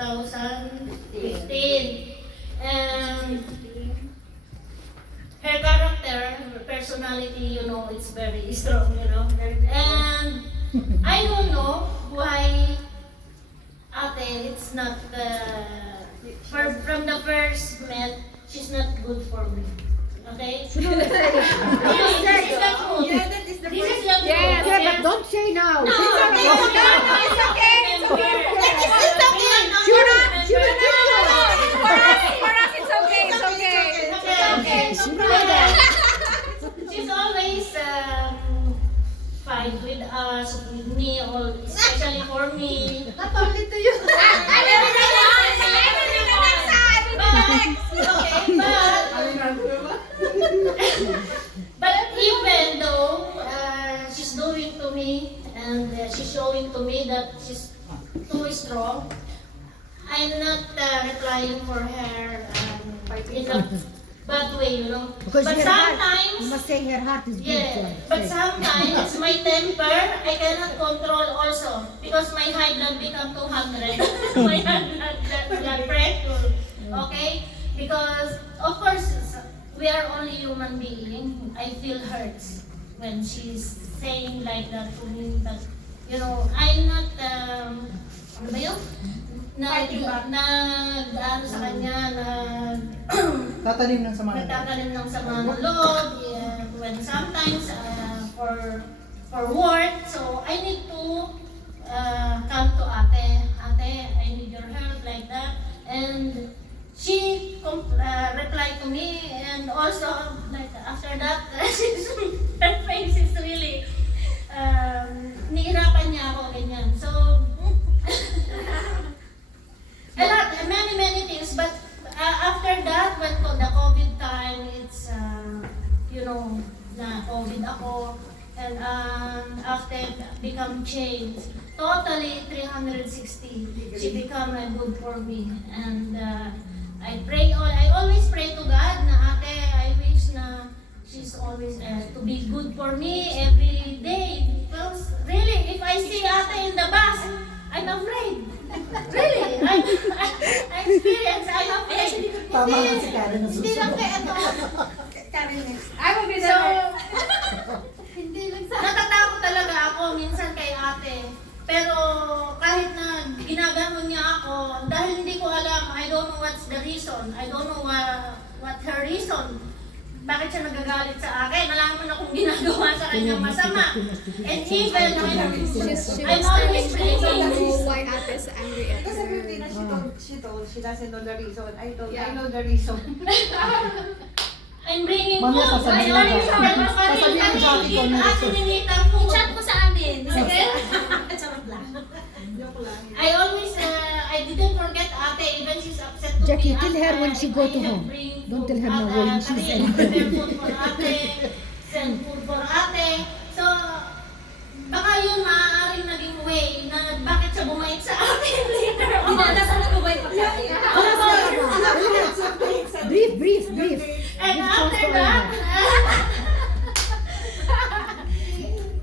2015. And her character, her personality, you know, it's very strong, you know. And I don't know why Ate, it's not from the first met, she's not good for me. Okay? This is the truth. Yeah, that is the This is first. the truth. Yeah, okay? but don't say now. No, Say it's now. okay. It's okay. It's okay. For us, it's okay. It's okay. Okay. She know that. She's always fight with us, with me, especially for me. Not only to you. But even though she's doing to me and she's showing to me that she's too strong, I'm not replying for her in a bad way, you know. Because But her heart, you sometimes, must say her heart is good. yeah, but sometimes my temper I cannot control also because my high blood become 200. My high blood pressure. Okay? Because of course we are only human being. I feel hurts when she's saying like that to me, but you know, I'm not ano ba yun? Ano sa kanya, Tatanim ng sama ng loob. nagtatanim ng sama ng loob, yeah, when sometimes for work, so I need to come to Ate. Ate, I need your help like that. And she replied to me, and also like after that, her face is really nihirapan niya ako ganyan. So many things, but after that, when the COVID time, it's you know, na COVID ako, and after become changed, totally 360, she become good for me, and I always pray to God na Ate, I wish na she's always to be good for me every day, because really, if I see Ate in the bus, I'm afraid. Really, I experience, I'm afraid. Tama nga si Karen na Hindi lang susunod. kay ano. Karen next. I will be So, there. Hindi lang sa... natatakot talaga ako minsan kay Ate. Pero kahit na ginaganon niya ako, dahil hindi ko alam, I don't know what's the reason. I don't know what her reason. Bakit siya nagagalit sa akin? Wala naman akong ginagawa sa kanyang masama. And even, I'm always blaming. Why ate is angry at Kasi her. Christina, she doesn't know the reason. I know the reason. I'm bringing Mamaya food. sasabihin I mo always sa akin. Sasabihin mo sa akin kung ano At gusto. sininita food. Chat mo sa amin. Sige. Charot lang. Joke lang. I always, I didn't forget Ate, even she's upset to Jackie, me. tell her when she go to home. Don't tell her no when she's angry. Prepare food for Ate, send food for Ate. So, baka yun maaaring naging way na bakit siya bumait sa akin later on. Dinadasal ko ba yung pagkain? Brief. And after that,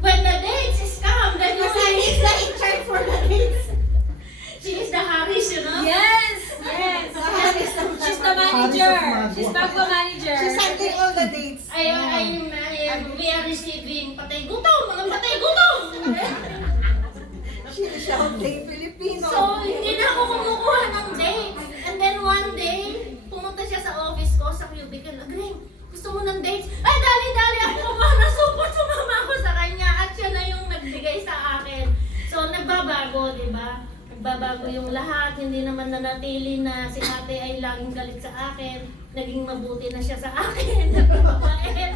when the dates is come, then you say, She's the in charge for the dates. she is the Harris, you know? Yes! She's the manager. Haris of She's Magwa. Magwa manager. She's handling all the dates. We are receiving patay gutom, mga patay gutom. She's shouting Filipino. So, hindi na ako kumukuha ng dates. And then one day, pumunta siya sa office ko sa cubicle. Greg, gusto mo ng dates? Ay, dali-dali ako kumuha ng support. Sumama ako sa kanya at siya na yung nagbigay sa akin. So, nagbabago, di ba? Nagbabago yung lahat. Hindi naman nanatili na si ate ay laging galit sa akin. Naging mabuti na siya sa akin. Nagpapait.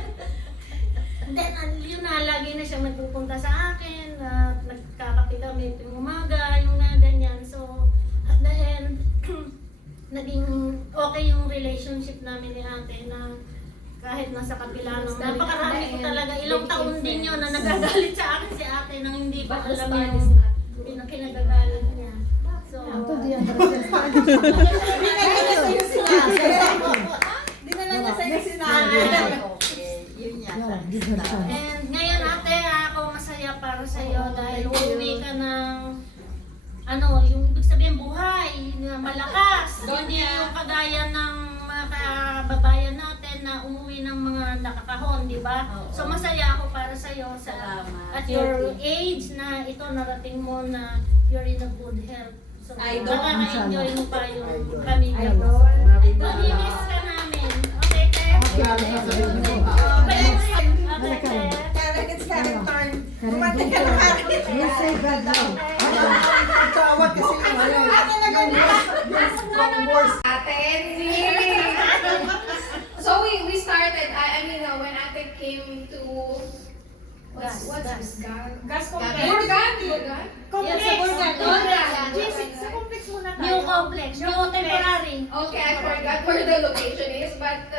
Then, yun na, lagi na siya nagpupunta sa akin. Nagkakape kami yung umaga, yung na ganyan. So, at the end, naging okay yung relationship namin ni ate na kahit nasa kapila nung napakarami ko talaga, ilang taon din yun na nagagalit sa akin si ate nang hindi pa alam yung kinagagalit niya. So, Ito di ang protest. Dinala niya sa'yo sinabi. Yun yata. Give her chance. and ngayon ate, ako masaya para sa iyo dahil uuwi ka ng ano, yung ibig sabihin buhay, na na umuwi ng mga nakakahon, di ba? Oo. So masaya ako para sa iyo Salamat. at your age na ito narating mo na you're in a good health. So Idol. makaka-enjoy mo pa yung pamilya mo. Idol. Mamimiss ka namin. Okay, Te? Okay, sasabihin mo. Okay, Malakaw. Te? Karen, it's Karen turn. Karen, Kumanta ka na, Karen. You say God now. Tawag kasi yung ano. Ate na ganyan. Ate Enzi! So we started, I mean, when Ate came to, what's this? Gas complex. Burgan? Yes, sa Burgan. Sa complex muna tayo. New complex, new temporary. Okay, I forgot where the location is, but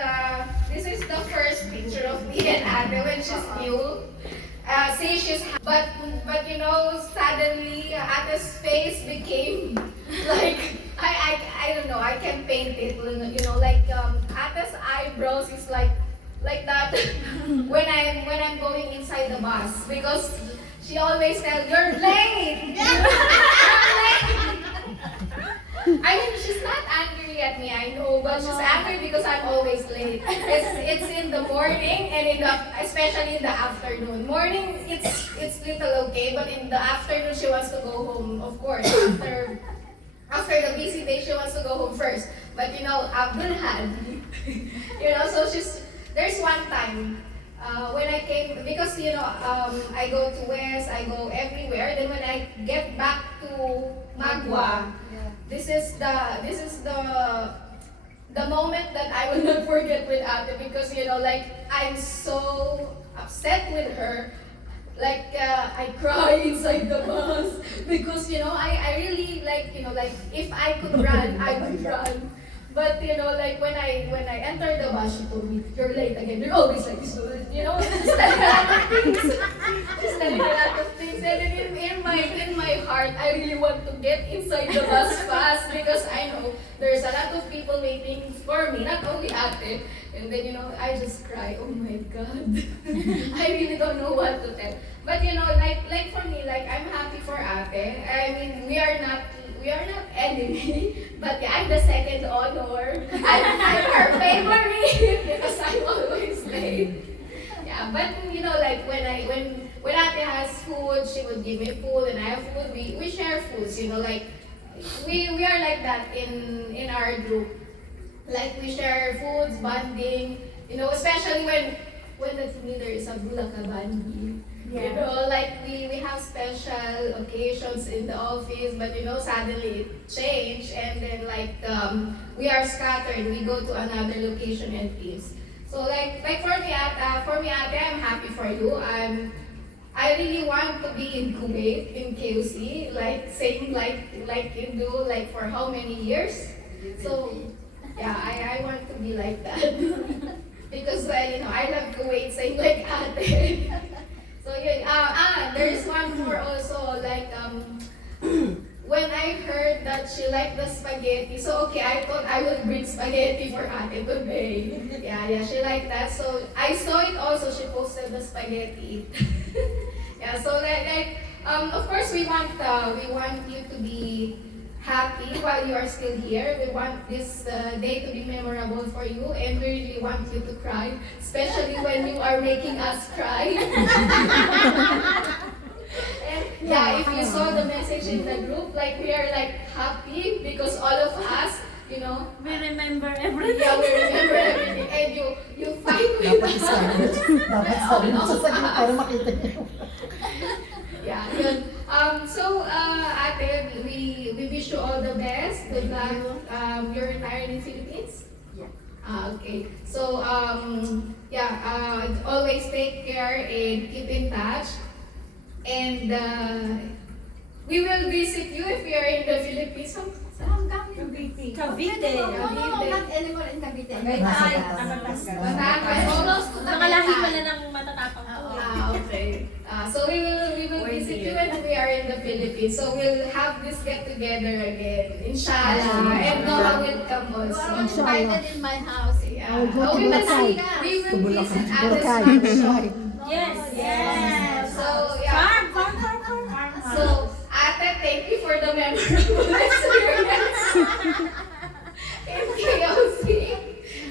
this is the first picture of me and Ate when she's new. Say she's, but you know, suddenly Ate's face became like, I don't know, I can paint it, you know, like Ate's eyebrows is like that when I'm going inside the bus, because she always tells, you're late! You're late! I mean, she's not angry at me, I know, but she's angry because I'm always late. It's in the morning and especially in the afternoon. Morning, it's little okay, but in the afternoon, she wants to go home, of course. After the busy day, she wants to go home first. But you know, Abdul had, you know, so there's one time when I came, because you know, I go to West, I go everywhere. Then when I get back to Magwa, this is the moment that I will not forget with Ate, because you know, like I'm so upset with her. Like I cry inside the bus because you know I really like, you know, like if I could run I would run, but you know, like when I entered the bus, she told me, you're late again, you're always like this, you know, just telling a lot of things, just telling a lot of things, and in my heart I really want to get inside the bus fast because I know there's a lot of people waiting for me, not only Ate. And then, you know, I just cry, oh my God. I really don't know what to tell. But you know, like for me, like I'm happy for Ate. I mean, we are not enemy, but yeah, I'm the second honor. I'm her favorite because I'm always late. Yeah, but you know, like when Ate has food, she would give me food, and I have food. We share foods, you know, like we are like that in our group. Like we share foods, bonding, you know, especially when the team leader is a Bulaka Bandi. You know, like we have special occasions in the office, but you know, suddenly it changed, and then like we are scattered. We go to another location and teams. So like for me, Ate, I'm happy for you. I really want to be in Kuwait, in KOC, like same like you do, like for how many years? So yeah, I want to be like that because you know, I love Kuwait, same like Ate. So yeah, there is one more also, like when I heard that she liked the spaghetti, so okay, I thought I would bring spaghetti for Ate today. Yeah, she liked that. So I saw it also, she posted the spaghetti. Yeah, so like of course we want you to be happy while you are still here. We want this day to be memorable for you, and we really want you to cry, especially when you are making us cry. And yeah, if you saw the message in the group, like we are like happy because all of us, you know, We remember everything. yeah, we remember everything, and you fight with Dapat us. dapat sabi mo sa saglit para makita niyo. Yeah, yun. So, Ate, we wish you all the best. Good luck. You're retired in Philippines? Yeah. Okay. So, always take care and keep in touch. And we will visit you if we are in the Philippines. Saan kami? Cavite. Not anymore in Cavite. Batangas. Almost nakalahi pala ng matatapang ko. Okay. So we will visit you when we are in the Philippines. So we'll have this get together again, inshallah. And Noah will come also. Inshallah. in my house. Yeah. I'll go to we will Boracay. visit Ate's Boracay. workshop. Yes, yes. So yeah. Farm. So Ate, thank you for the memorable experience in KOC.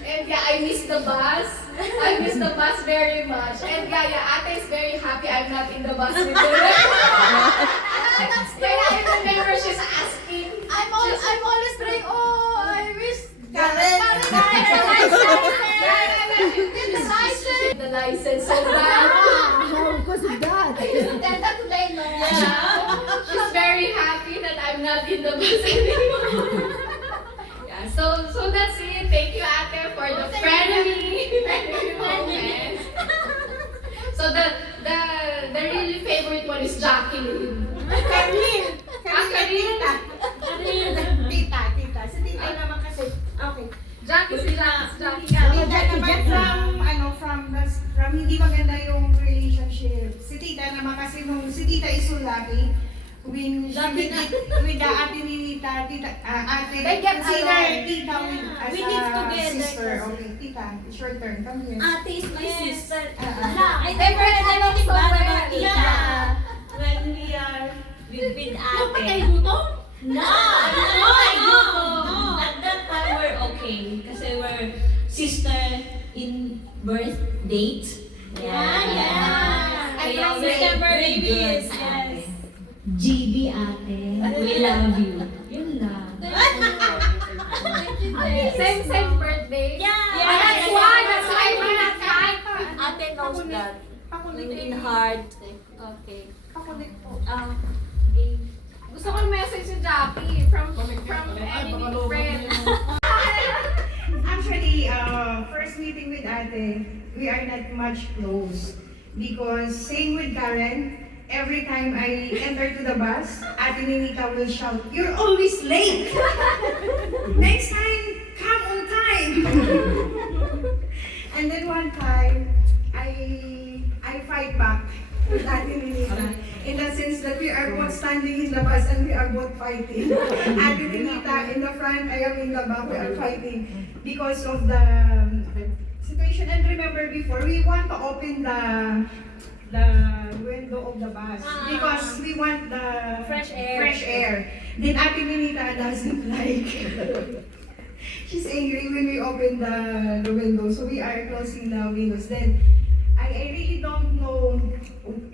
And yeah, I miss the bus. bus with her. Kaya I remember she's asking. I'm always praying, oh, I wish The license so bad. No, because of that. She's very happy that I'm not in the bus anymore. Yeah, so that's it. Thank you, Ate, for the friendly moment. So the really favorite one is Jacqueline. Karin. Karin. Tita. Si tita naman kasi, okay. Jackie. Tita naman from hindi maganda yung relationship. Si tita naman kasi nung si tita is so lucky. When she with the ate ni ate, They get consider along. tita as We live a together sister. kasi. Okay, tita, it's your turn. Come here. Ate is my sister. They were along so well. When we are with Ano pa kayo ate. gutom? No! At that time, we're okay. Kasi we're sister in birth date. Yeah. Kaya And we're September very babies, good, yes. ate. GB ate. We love you. Yun lang. Same birthday. Yeah. That's why we're not kind. Ate knows that. In heart. Okay. Pakulit po. Gusto ko message si Jackie from enemy friend. Actually, first meeting with ate, we are not much close. Because same with Karen, every time I enter to the bus, Ate Ninita will shout, "You're always late! Next time, come on time!" And then one time, I fight back with Ate Ninita. In the sense that we are both standing in the bus and we are both fighting. Ate Ninita in the front, I am in the back, we are fighting. Because of the situation. And remember before, we want to open the window of the bus because we want the Fresh air. fresh air. Then Ate Ninita doesn't like. She's angry when we open the window, so we are closing the windows. Then I really don't know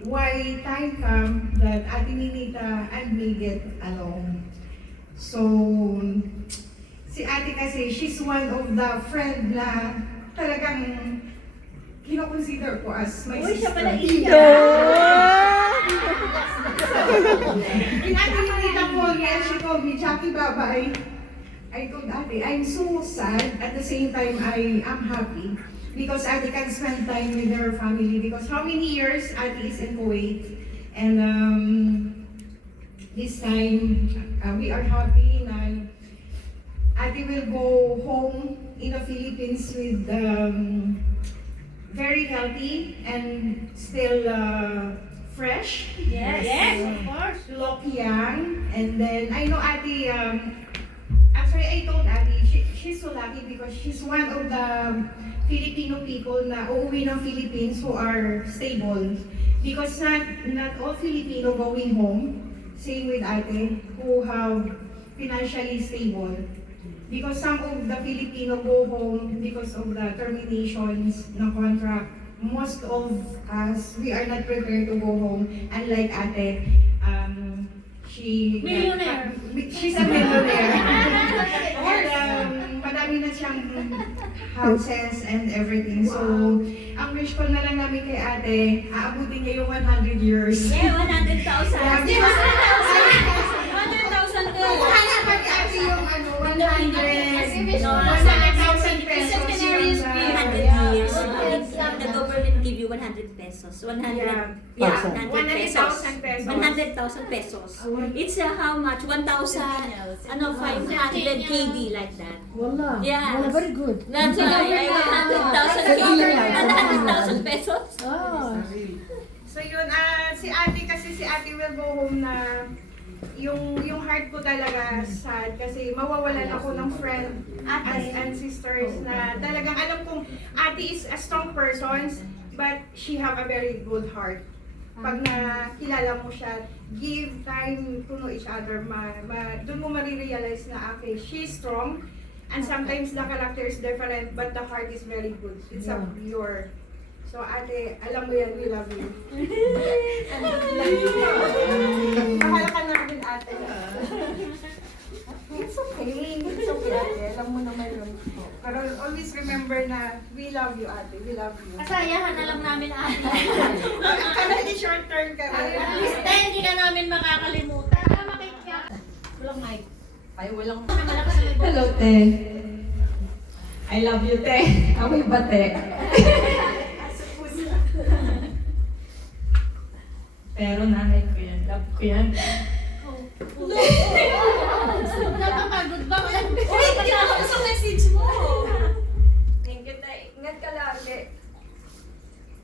why time come that Ate Ninita and me get along. So si ate kasi, she's one of the friend na talagang kino-consider ko as my sister. In Ate Ninita called me and she told me, "Jackie, bye-bye." I told ate, I'm so sad. At the same time, I am happy. Because ate can spend time with her family. Because how many years ate is in Kuwait. And this time, we are happy na ate will go home in the Philippines with very healthy and still fresh. Yes, of course. Look young. And then, I know ate, actually I told ate, she's so lucky because she's one of the Filipino people na uuwi ng Philippines who are stable. Because not all Filipino going home, same with ate, who have financially stable. Because some of the Filipino go home because of the terminations ng contract. Most of us, we are not prepared to go home. Unlike ate, Millionaire. She's a millionaire. And madami na siyang houses and everything. So, ang wish ko na lang namin kay ate, aabutin niya yung 100 years. Yeah, 100,000. Yeah, Di ba? 100,000 din. Kaya pag ate yung 100, No, 100,000 pesos. Centenary is yung, 100 years. The government give you 100 pesos. 100. Yeah. 100 100,000 pesos. pesos. 100,000 pesos. It's how much? 1,000, 500 KD like that. Wala. Yeah. Wala, very good. That's why I 100,000 Sa KD iya. and 100,000 pesos. Ah. So yun, si ate kasi si ate will go home na yung heart ko talaga sad kasi mawawalan ako ng friend and sisters na talagang alam kong ate is a strong person but she have a very good heart. Pag nakilala mo siya, give time to know each other, doon mo marirealize na okay, she's strong and sometimes the character is different but the heart is very good. It's a pure So ate, alam mo yan, we love you. Mahal ka namin ate. It's okay. It's okay ate. Alam mo naman yun. Pero always remember na we love you ate. We love you. Kasayahan na lang namin ate. Kana di short term ka rin. At least hindi ka namin makakalimutan. Walang mic. Ay, walang malakas na may Hello, Te. I love you, Te. Amoy ba, Te? Pero nanay ko yan. Love ko yan. Napapagod ba? Uy, hindi ako sa message mo. Thank you, Te. Ingat ka lagi.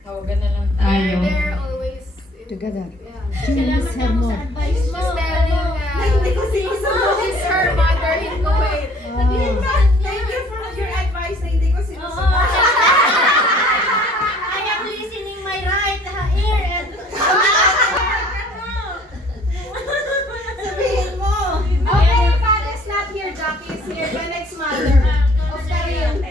Tawagan na lang tayo. They're always, Together. yeah. She miss her Salamat ako sa more. advice mo. She's telling, it's her mother in Kuwait. Thank you for your advice na hindi ko sinusunod. I am listening my right ear and Sabihin mo. Okay, your father's not here, Jackie is here, the next mother of Korean.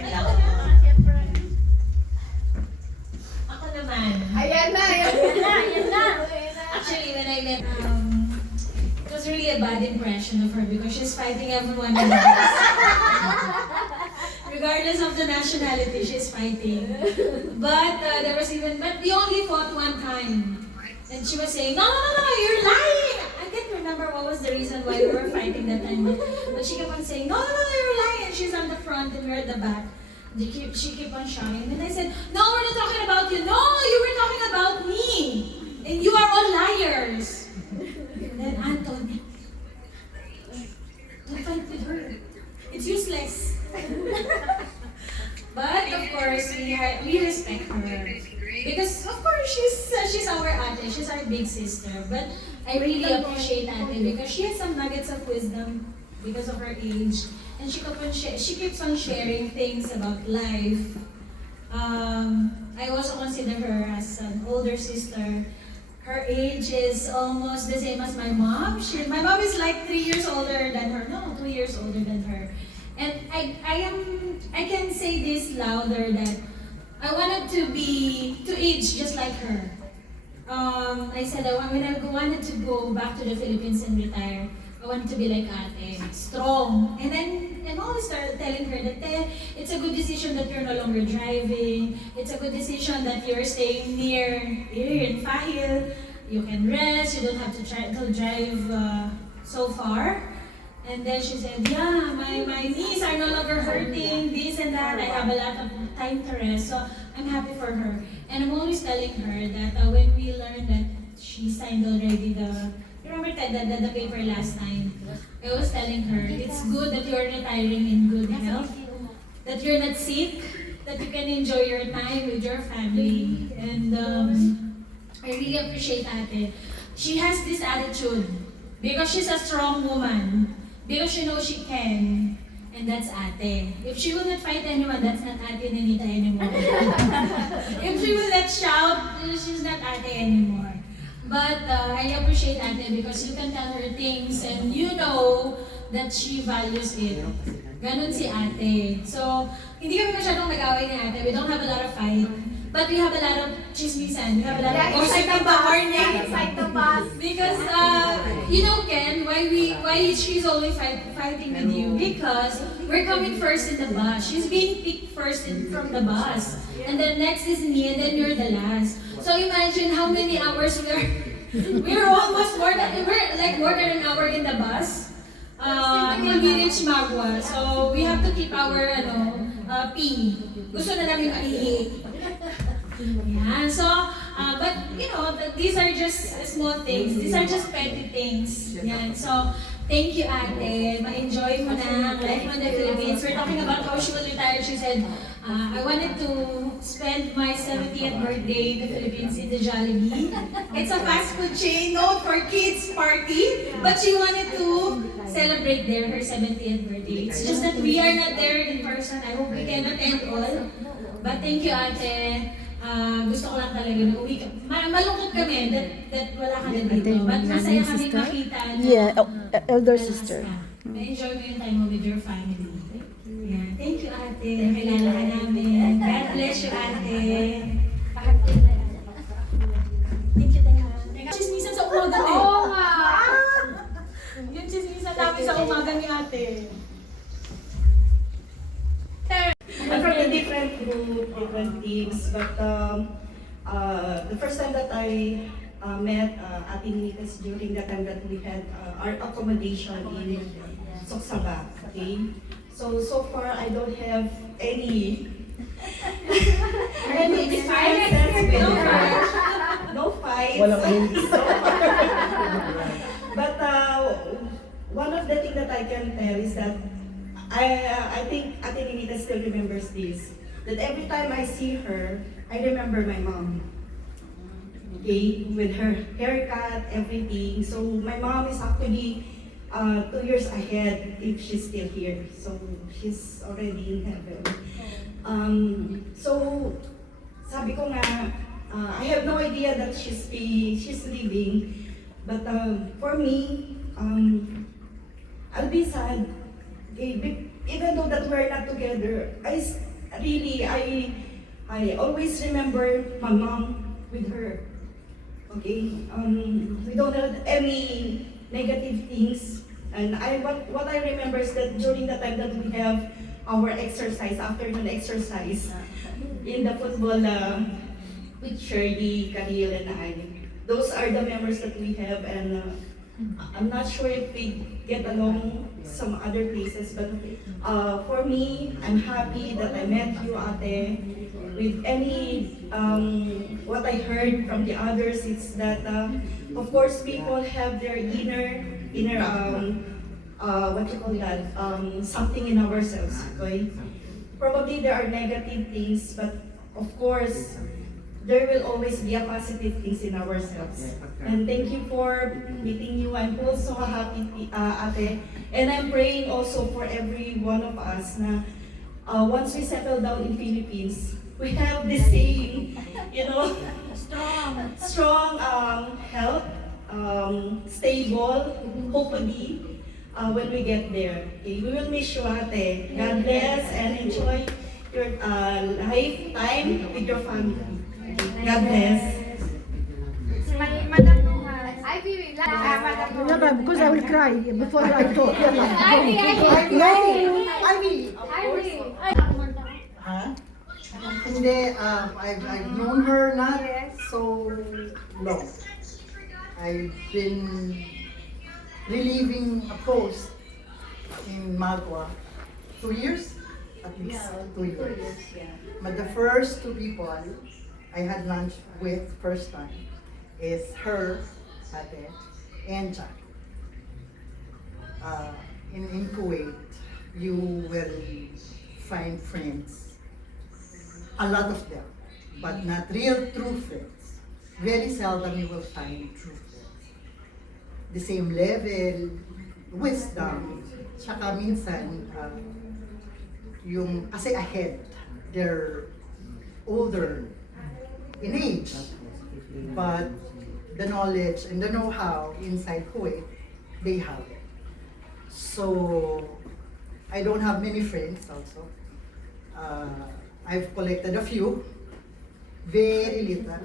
Ako naman. Ayan na, ayan na. Yan na. Actually, when I met, it was really a bad impression of her because she's fighting everyone in the house. Regardless of the nationality, she's fighting. But we only fought one time. And she was saying, no, you're lying. I can't remember what was the reason why we were fighting that time. But she kept on saying, no, you're lying. She's on the front and we're at the back. She kept on shouting. And I said, no, we're not talking about you. No, you were talking about me. And you are all liars. And then Ann told me, don't fight with her. It's useless. But of course, we respect her. Because of course, she's our ate. She's our big sister. But I really appreciate ate because she has some nuggets of wisdom because of her age. And she keeps on sharing things about life. I also consider her as an older sister. Her age is almost the same as my mom. My mom is like 3 years older than her. No, 2 years older than her. And I can say this louder that I wanted to age just like her. I said when I wanted to go back to the Philippines and retire, I wanted to be like ate, strong. And then I always started telling her that it's a good decision that you're no longer driving. It's a good decision that you're staying here in Fahil. You can rest. You don't have to drive so far. And then she said, yeah, my knees are no longer hurting, this and that. I have a lot of time to rest. So I'm happy for her. And I'm always telling her that when we learned that she signed already remember the paper last time? I was telling her, it's good that you're retiring in good health, that you're not sick, that you can enjoy your time with your family. And I really appreciate ate. She has this attitude because she's a strong woman, because she knows she can. And that's ate. If she will not fight anyone, that's not ate Nenita anymore. If she will not shout, she's not ate anymore. But I appreciate ate because you can tell her things and you know that she values it. Ganon si ate. So, hindi kami masyadong nag-away ni ate. We don't have a lot of fight. But we have a lot of chismisan. We have a lot of gossip in the morning. Inside the bus. Because, you know, Ken, why she's always fighting with you? Because we're coming first in the bus. She's being picked first from the bus. And then next is me, and then you're the last. So imagine how many hours we're almost more than an hour in the bus. Till we reach Magwa. So we have to keep our pee. Gusto na namin maihi. Yeah, so, but you know, these are just small things. These are just petty things. Yeah, so, thank you, ate. Ma-enjoy mo na ang life mo in the Philippines. We're talking about how she will retire. She said, I wanted to spend my 70th birthday in the Philippines in the Jollibee. It's a fast food chain known for kids party, but she wanted to celebrate there her 70th birthday. It's just that we are not there in person. I hope we can attend all. But thank you, ate. Gusto ko lang talaga na uwi ka. Malungkot kami that wala ka na dito. But masaya kami makita na Elder relax sister. ka. Na-enjoy mo yung time mo with your family. Yeah. Thank you, ate. Nakilala ka namin. God bless you, ate. two different teams, but the first time that I met Ate Nitas during the time that we had our accommodation in Soksaba, okay? So far, I don't have any experiences with her. No fights. Walang hints. But one of the things that I can tell is that I think Ate Ninita still remembers this. That every time I see her, I remember my mom. Okay, with her haircut, everything. So my mom is actually 2 years ahead if she's still here. So she's already in heaven. So sabi ko nga, I have no idea that she's leaving. But for me, I'll be sad. Okay, even though that we're not together, I always remember my mom with her. Okay, we don't have any negative things. And what I remember is that during the time that we have our exercise, afternoon exercise, in the football with Shirley, Karil, and I, those are the memories that we have. And I'm not sure if we get along some other places, but for me, I'm happy that I met you, Ate. With any, what I heard from the others is that, of course, people have their inner, what you call that, something in ourselves, okay? Probably there are negative things, but of course, there will always be a positive things in ourselves. And thank you for meeting you. I'm also happy, Ate. And I'm praying also for every one of us na once we settle down in Philippines, we have the same, strong health, stable, hopefully, when we get there. Okay, we will miss you, Ate. God bless and enjoy your lifetime with your family. God bless. Madam Nuha. Ivy, Madam Yeah, but because I will cry before I talk. Ivy. Ha? Hindi, I've known her not so long. I've been relieving a post in Magua 2 years, at least 2 years. But the first two people I had lunch with first time is her, Ate, and Jack. In Kuwait, you will find friends, a lot of them, but not real true friends. Very seldom you will find true friends. The same level, wisdom, tsaka minsan, kasi ahead, they're older in age, but the knowledge and the know-how inside Kuwait, they have it. So, I don't have many friends also. I've collected a few, very little,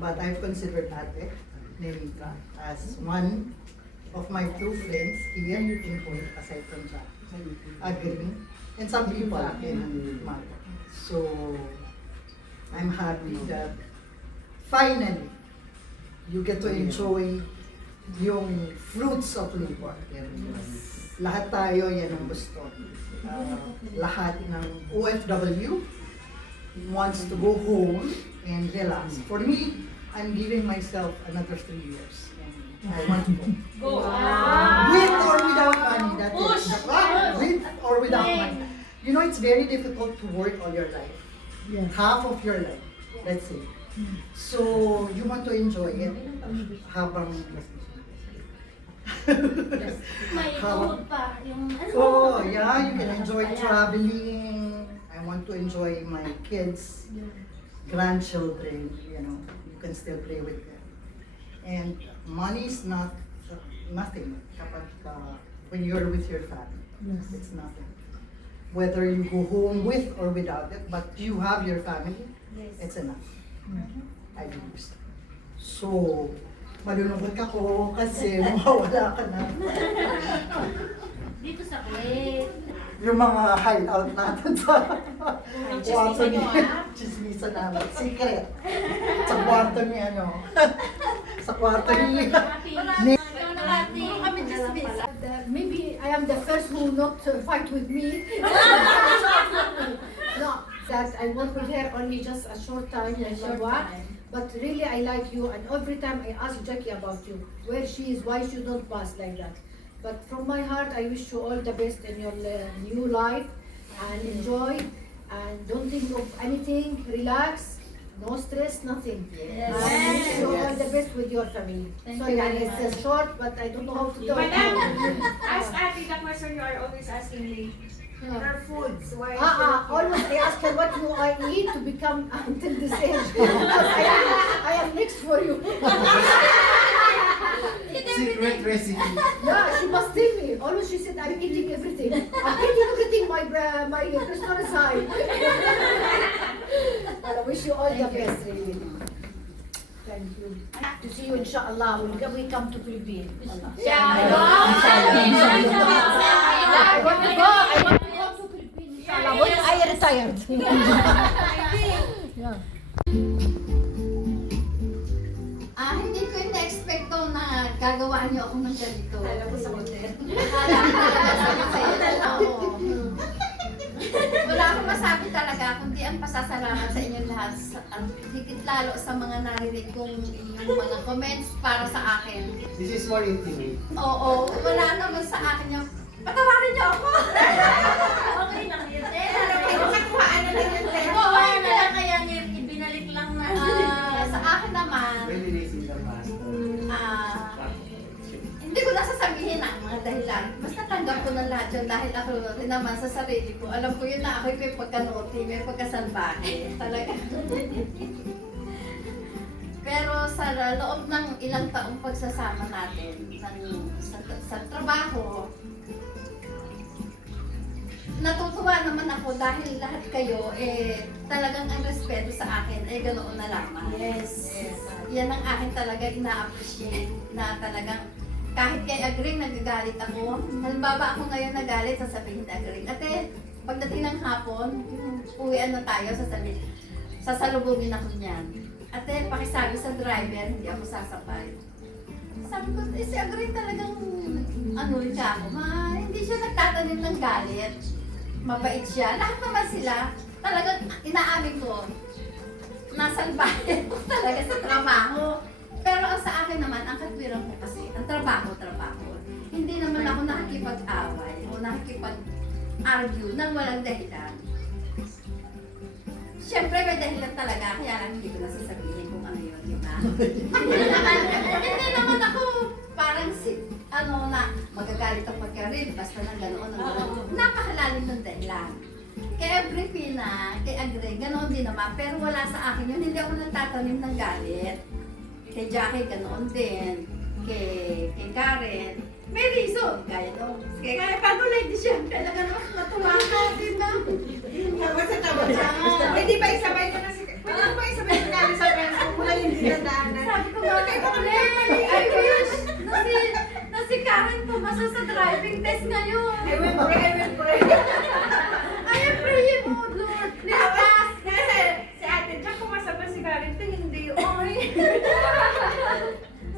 but I've considered Ate Nenita as one of my true friends here in Kuwait, aside from Jack, agreeing, and some people in Malta. So, I'm happy that finally, you get to enjoy yung fruits of labor. Lahat tayo yan ang gusto. Lahat ng OFW wants to go home and relax. For me, I'm giving myself another 3 years. I want to go. With or without money, that is. With or without money. You know, it's very difficult to work all your life. Yes. Half of your life, let's say. So, you want to enjoy it habang May tuhod pa. Yung oh, yeah, you can enjoy traveling. I want to enjoy my kids, grandchildren, you can still play with them. And money is nothing kapag when you're with your family. Yes. It's nothing. Whether you go home with or without it, but you have your family, it's enough. I believe so. So, malulungkot ako kasi mawawala ka na. dito sa Kuwait. yung mga hideout natin sa kwarto Chismisan ni nyo, Chismisan namin. Secret. Sa kwarto ni ano. Sa kwarto ni Maybe I am the first who not fight with me. No, that I work with her only just a short time, like what? But really, I like you, and every time I ask Jackie about you, where she is, why she don't pass like that. But from my heart, I wish you all the best in your new life, and enjoy, and don't think of anything. Relax, no stress, nothing. Yes. And I wish you all the best with your family. Sorry, it's short, but I don't know how to do it. Ask Ate the question you are always asking me. Her foods. Why? Always I ask her what do I eat to become until this age. Because I am next for you. Secret recipe. Yeah, she must tell me. Always she said, I'm eating everything. I'm eating everything, my Christmas is high. Well, I wish you all the best, really. Thank you. To see you, inshallah, when we come to Philippines. Yeah, I want to go to Philippines, inshallah, when I retired. Yeah. Hindi ko yung na-expect to na gagawaan niyo ako ng ganito. Alam ko sa hotel. Wala akong masabi talaga, kundi ang pasasalamat sa inyong lahat. Higit lalo sa mga narinig kong inyong mga comments para sa akin. This is more intimate. Oo, wala naman sa akin yung, patawarin niyo ako! Okay lang yun eh. Nakuhaan na lang yung tema. Oo, na lang kaya ibinalik lang na. Sa akin naman, Really days in the past. hindi ko nasasabihin ang mga dahilan. Basta tanggap ko na lahat yun dahil ako rin naman sa sarili ko. Alam ko yun na ako'y may pagkanuti, may pagkasalbahe. Talaga. Pero sa loob ng ilang taong pagsasama natin sa trabaho, natutuwa naman ako dahil lahat kayo talagang ang respeto sa akin ay ganoon na lamang. Yes. Yan ang akin talaga ina-appreciate na talagang kahit kay Agring nagagalit ako. Halimbawa ako ngayon nagalit, sasabihin ni Agring, ate, pagdating ng hapon, uwian na tayo, sasalubungin ako niyan. Ate, pakisabi sa driver, hindi ako sasabay. Sabi ko, si Agring talagang siya ako. Hindi siya nagtatanim ng galit. Mabait siya. Lahat naman sila, talagang inaamin ko, nasalbahin ko talaga sa trabaho. Pero ang sa akin naman, ang katwiran ko kasi, ang trabaho. Hindi naman ako nakikipag-away o nakikipag-argue nang walang dahilan. Siyempre may dahilan talaga, kaya lang hindi ko nasasabihin kung ano yun, di ba? Hindi naman ako parang magagalit ang pagka-real, basta nang ganoon. Napakalalim ng dahilan. Kay Agripina, kay Agre, ganoon din naman, pero wala sa akin yun, hindi ako nagtatanim ng galit. Kay Jackie, ganoon din. Kay Karen, may reason. Kaya no. Kaya paano lady siya, talaga natuwa ka din na. Pwede ba isabay ko na si Kali sa friends ko mula yung dinadaanan? Sabi ko nga, I wish na si Karen pumasa sa driving test ngayon. I will pray. I am praying, oh Lord. Nilapas. Kasi si Ate Jack, kumasaba si Karen, hindi. Oy.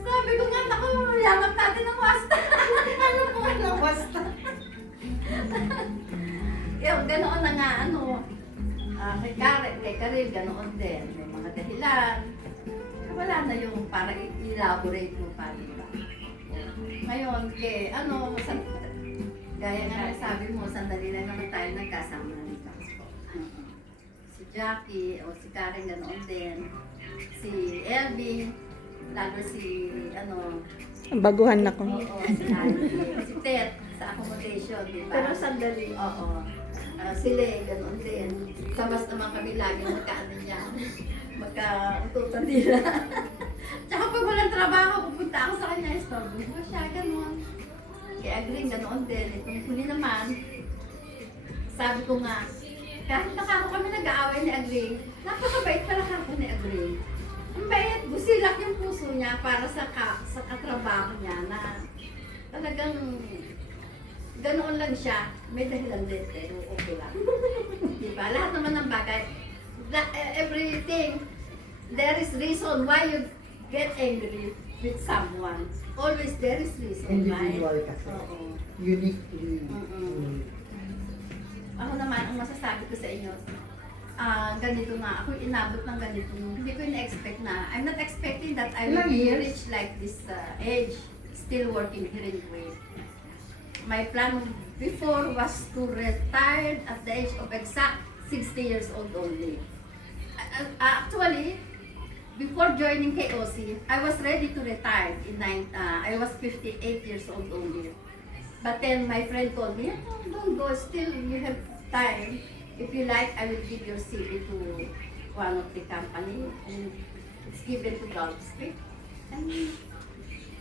Sabi ko nga, naku, yamak natin ng wasta. Ano po? Basta. Yung ganoon na nga, kay Karel, ganoon din. May mga dahilan. Wala na yung para i-elaborate mo pa, diba? Ngayon, gaya nga sabi mo, sandali lang naman tayo nagkasama ni Kaspo. Si Jackie, o si Karen, ganoon din. Si Elvin, lalo si, Baguhan ako. oo, si Ivy, si Ted, sa accommodation, diba? Pero sandali. Oo. Sila ganoon din. Samas naman kami lagi magka-ututan nila. Tsaka pag walang trabaho, pupunta ako sa kanya, istorbo ko siya, ganoon. Kaya Agring, ganoon din. Itong huli naman, sabi ko nga, kahit nakako kami nag-aaway ni Agring, napakabait pala ako ni Agring. Ang bait, busilak yung puso niya para sa katrabaho niya na talagang ganoon lang siya, may dahilan din, pero okay lang. Diba? Lahat naman ng bagay, everything, there is reason why you get angry with someone. Always there is reason why. Individual kasi. Oo. Uniquely. Ako naman, ang masasabi ko sa inyo, ganito nga, ako inabot ng ganito. Hindi ko in-expect na, I'm not expecting that I will Ilang be years? rich like this age, still working here in Kuwait. My plan before was to retire at the age of exact 60 years old only. Actually, before joining KOC, I was ready to retire. I was 58 years old only. But then my friend told me, "Oh, don't go, still you have time. If you like, I will give your CV to one of the company." And it's given to Gulfstreet. And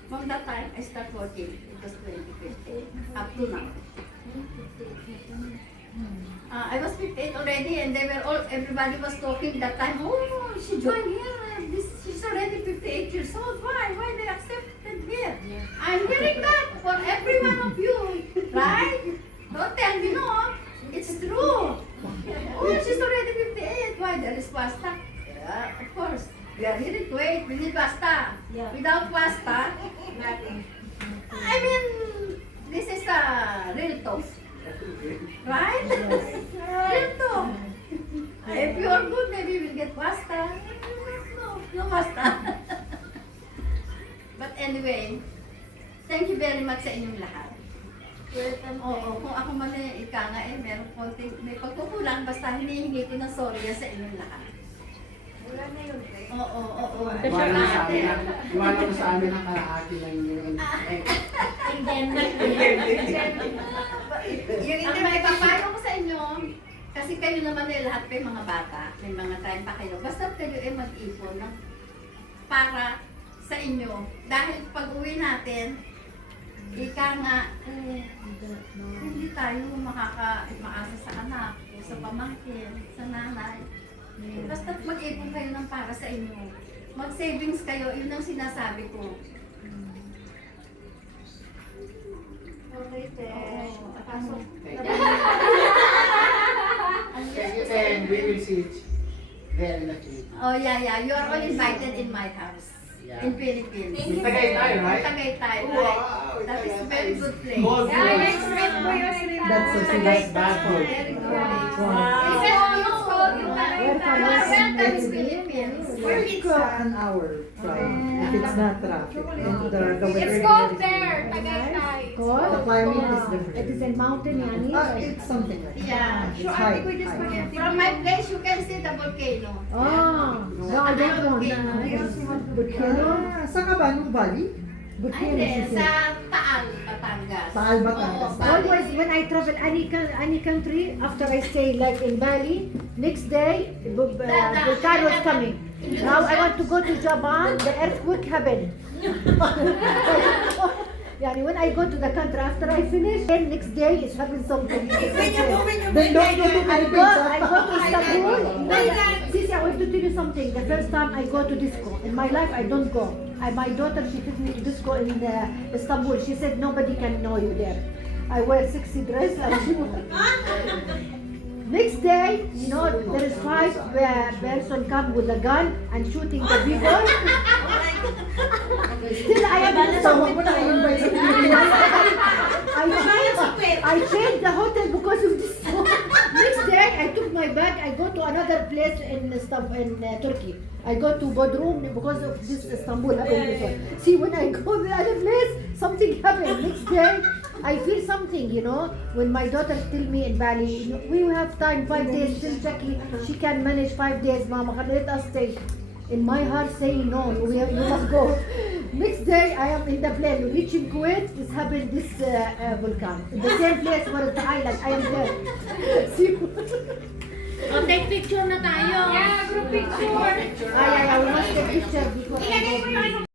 from that time, I start working. It was 2015, up to now. I was 58 already, and everybody was talking that time. Oh, she joined here. She's already 58 years old. Why? Why they accepted here? I'm hearing that for every one of you, right? Don't tell me no. It's true. Oh, she's already 58. Why? There is WASTA. Yeah, of course. We are here in Kuwait. We need WASTA. Yeah. Without WASTA, nothing. I mean, this is a real talk. Right? Real talk. If you are good, maybe we'll get WASTA. No WASTA. But anyway, thank you very much sa inyong lahat. Oo, kung ako man ika nga meron konting, may pagkukulang, basta hinihingi ko ng sorry sa inyong lahat. Wala na yun, Oo. Iwala mo sa amin ang kalahati ng yun. And then, Ang may papayo ko sa inyo, kasi kayo naman lahat may mga bata, may mga time pa kayo. Basta kayo mag-ipon para sa inyo. Dahil pag uwi natin, ika nga, hindi tayo maasa sa anak, o sa pamangkin, sa nanay. Basta mag-ipon kayo ng para sa inyo. Mag-savings kayo, yun ang sinasabi ko. Okay, Ted. Pasok. And we will see it there in the Philippines. Oh, yeah. You are all invited in my house. Yeah. In Philippines. In Tagaytay, right? Tagaytay, Wow, right? That is a very good place. Gold Yeah, place. next week po yun. That's a That's bad good. Very good place. Wow. It's called yung welcome to Philippines. It's an hour drive if it's not traffic. And the weather It's here cold is there, good. Tagaytay. The climate is different. It is a mountain, Yani. It's something like that. Yeah. It's high. From my place, you can see the volcano. Oh, no, I don't want volcano. Sa Cabanong Valley? Volcano, Hindi, she said. sa Taal, Batangas. Taal, Batangas. Oo, Always when I travel any country, after I stay like in Bali, next day volcano is coming. Now I want to go to Japan, the earthquake happened. Yani when I go to the country after I finish, then next day it's having something. Then don't go to I go Philippines. to Istanbul. Sisi, I want to tell you something. The first time I go to disco in my life, I don't go. My daughter, she took me to disco in Istanbul. She said nobody can know you there. I wear sexy dress and she Next day, you know, there is 5 person come with a gun and shooting the people. Still, I am in Tawag mo na i-invite sa Pilipinas. I changed the hotel because of this. Next day, I took my bag. I go to another place in Turkey. I go to Bodrum because of this Istanbul. See, when I go to the other place, something happened. Next day, I feel something, you know. When my daughter tell me in Bali, we have time 5 days. Still Jackie, she can manage 5 days. Mama, let us stay. In my heart saying no, you must go. Next day, I am in the plane reaching Kuwait. It's happened this volcano. In the same place where the island. I am there. See? o take picture na tayo. Yeah, group picture. We must take picture before I Ilagay mo go. yung